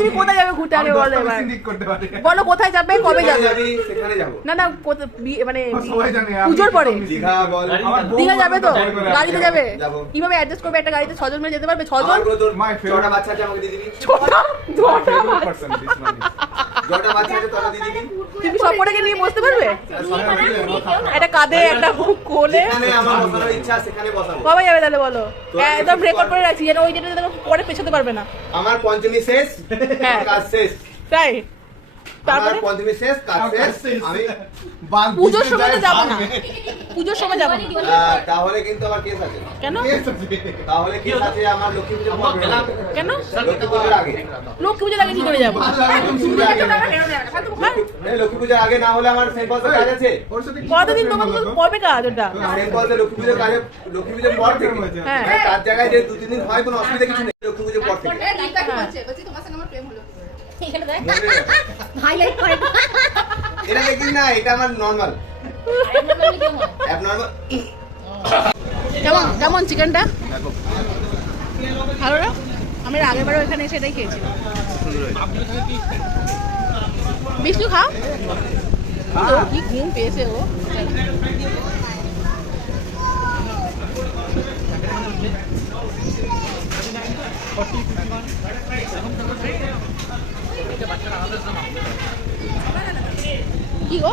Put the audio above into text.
তুমি কোথায় যাবে ঘুরতে আগে বলো এবার বলো কোথায় যাবে কবে যাবে না না মানে পুজোর পরে দীঘা যাবে তো গাড়িতে যাবে কিভাবে অ্যাডজাস্ট করবে একটা গাড়িতে 6 জন মিলে যেতে পারবে 6 জন ছোট বাচ্চা আছে আমাকে দিয়ে দিবি তুমি সব কটাকে নিয়ে বসতে পারবে একটা কাঁধে একটা কোলে কবে যাবে তাহলে বলো একদম রেকর্ড করে রাখছি যেন ওই ডেটে পরে পেছাতে পারবে না আমার পঞ্চমী শেষ কাজ শেষ তাই তারপরে পঞ্চমী শেষ কাজ শেষ আমি পুজোর সময় তো যাবো না পুজোর সময় যাবো না তাহলে কিন্তু আমার কেস আছে কেন তাহলে কেস আছে আমার লক্ষ্মী পুজো পড়বে কেন লক্ষ্মী পুজোর আগে লক্ষ্মী পুজোর আগে কি করে যাবো লক্ষ্মী পুজোর আগে না হলে আমার সেন্ট পলসের কাজ আছে কতদিন তোমার কবে কাজ ওটা সেন্ট পলসের লক্ষ্মী পুজোর কাজে লক্ষ্মী পুজোর পর থেকে হ্যাঁ তার জায়গায় যে 2-3 দিন হয় কোনো অসুবিধা কিছু নেই লক্ষ্মী পুজোর পর থেকে এটা দেখি না এটা আমার নরমাল অ্যাবনরমাল কেমন কেমন চিকেনটা ভালো না আমি আগেরবারও এখানে এসে এটাই খেয়েছি বিষ্ণু খাও কি ঘুম পেয়েছে ও কি গো